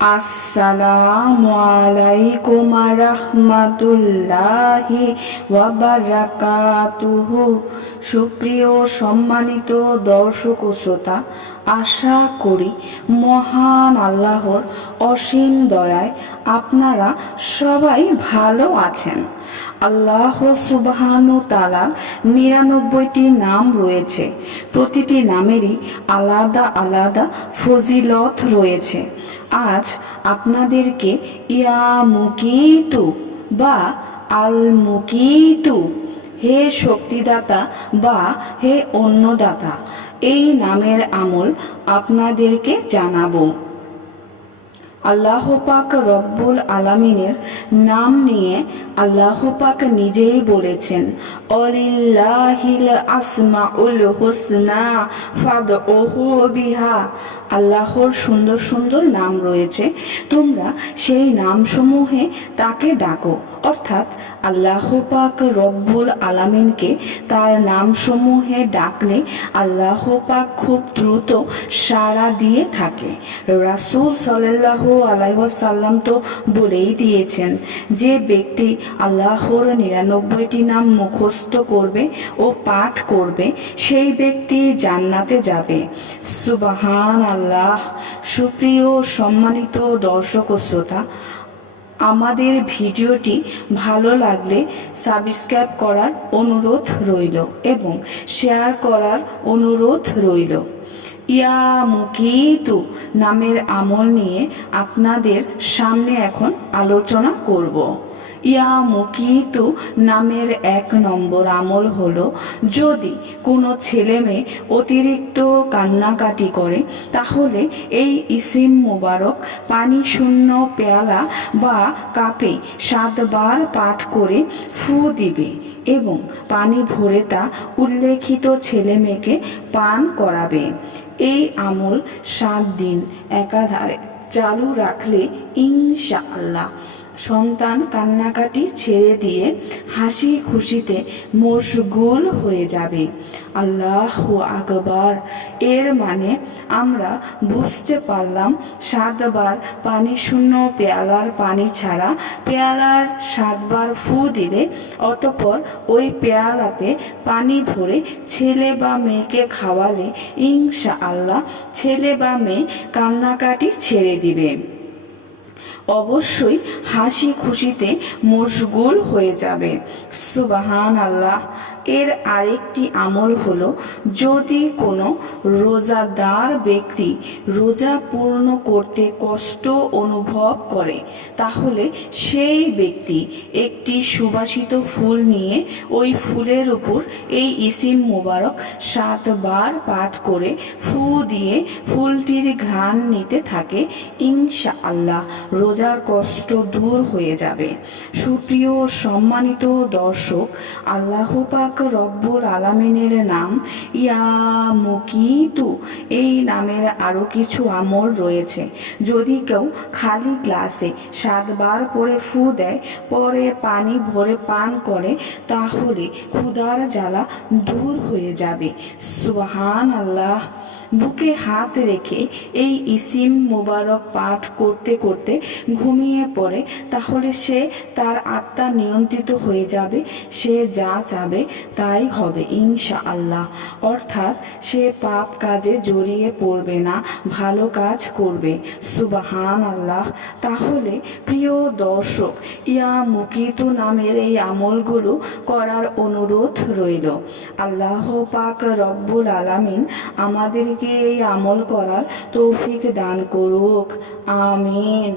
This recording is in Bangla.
আসসালামু আলাইকুম রাহমাতুল্লাহি ওয়া বারাকাতুহু। সুপ্রিয় সম্মানিত দর্শক ও শ্রোতা, আশা করি মহান আল্লাহর অসীম দয়ায় আপনারা সবাই ভালো আছেন। আল্লাহ সুবহানু তাআলার ৯৯টি নাম রয়েছে। প্রতিটি নামেরই আলাদা আলাদা ফজিলত রয়েছে। আজ আপনাদেরকে ইয়া মুকিতু বা আল মুকিতু, হে শক্তিদাতা বা হে অন্নদাতা, এই নামের আমল আপনাদেরকে জানাবো। আল্লাহ পাক রব্বুল আলামিনের নাম নিয়ে আল্লাহ পাক নিজেই বলেছেন, অলিল্লাহিল আসমাউল হুসনা ফাদউহু বিহা। আল্লাহর সুন্দর সুন্দর নাম রয়েছে, তোমরা সেই নামসমূহে তাকে ডাকো। অর্থাৎ আল্লাহ পাক রব্বুল আলামিনকে তার নামসমূহে ডাকলে আল্লাহ পাক খুব দ্রুত সাড়া দিয়ে থাকে। রাসূল সাল্লাল্লাহু আলাইহি ওয়াসাল্লাম তো বলেই দিয়েছেন, যে ব্যক্তি আল্লাহর ৯৯টি নাম মুখস্থ করবে ও পাঠ করবে সেই ব্যক্তি জান্নাতে যাবে। সুবহান আল্লাহ। সুপ্রিয় সম্মানিত দর্শক ও শ্রোতা, আমাদের ভিডিওটি ভালো লাগলে সাবস্ক্রাইব করার অনুরোধ রইল এবং শেয়ার করার অনুরোধ রইল। ইয়া মুকিতু নামের আমল নিয়ে আপনাদের সামনে এখন আলোচনা করব। ইয়া মুকিতু নামের ১ নম্বর আমল হলো, যদি কোনো ছেলে মেয়ে অতিরিক্ত কান্নাকাটি করে তাহলে এই ইসিম মোবারক পানি শূন্য পেয়ালা বা কাপে ৭ বার পাঠ করে ফু দিবে এবং পানি ভরে তা উল্লেখিত ছেলে মেয়েকে পান করাবে। এই আমল ৭ দিন একাধারে চালু রাখলে ইনশাআল্লাহ সন্তান কান্নাকাটি ছেড়ে দিয়ে হাসি খুশিতে মশগুল হয়ে যাবে। আল্লাহু আকবার। এর মানে আমরা বুঝতে পারলাম ৭ বার পানি শূন্য পেয়ালার পানি ছাড়া পেয়ালার ৭ বার ফু দিলে অতঃপর ওই পেয়ালাতে পানি ভরে ছেলে বা মেয়েকে খাওয়ালে ইনশাআল্লাহ ছেলে বা মেয়ে কান্নাকাটি ছেড়ে দিবে, অবশ্যই হাসি খুশিতে মশগুল হয়ে যাবে। সুবহান আল্লাহ। এর আরেকটি আমল হলো, যদি কোনো রোজাদার ব্যক্তি রোজা পূর্ণ করতে কষ্ট অনুভব করে তাহলে সেই ব্যক্তি একটি সুবাসিত ফুল নিয়ে ওই ফুলের উপর এই ইসিম মোবারক ৭ বার পাঠ করে ফু দিয়ে ফুলটির ঘ্রাণ নিতে থাকে, ইনশাআল্লাহ রোজার কষ্ট দূর হয়ে যাবে। সুপ্রিয় সম্মানিত দর্শক, আল্লাহ পাক রব্বুল আলামিনের নাম ইয়া মুকিতু, এই নামের আরো কিছু আমল রয়েছে। যদি কেউ খালি গ্লাসে ৭ বার করে ফু দেয়, পরে পানি ভরে পান করে, তাহলে ক্ষুধার জ্বালা দূর হয়ে যাবে। সুবহান আল্লাহ। বুকে হাত রেখে এই ইসিম মোবারক পাঠ করতে করতে ঘুমিয়ে পড়ে তাহলে সে তার আত্মা নিয়ন্ত্রিত হয়ে যাবে, সে যা চাবে তাই হবে ইনশাআল্লাহ। অর্থাৎ সে পাপ কাজে জড়িয়ে পড়বে না, ভালো কাজ করবে। সুবহান আল্লাহ। তাহলে প্রিয় দর্শক, ইয়া মুকিতু নামের এই আমলগুলো করার অনুরোধ রইল। আল্লাহ পাক রব্বুল আলামিন আমাদেরকে এই আমল করার তৌফিক দান করুক। আমিন।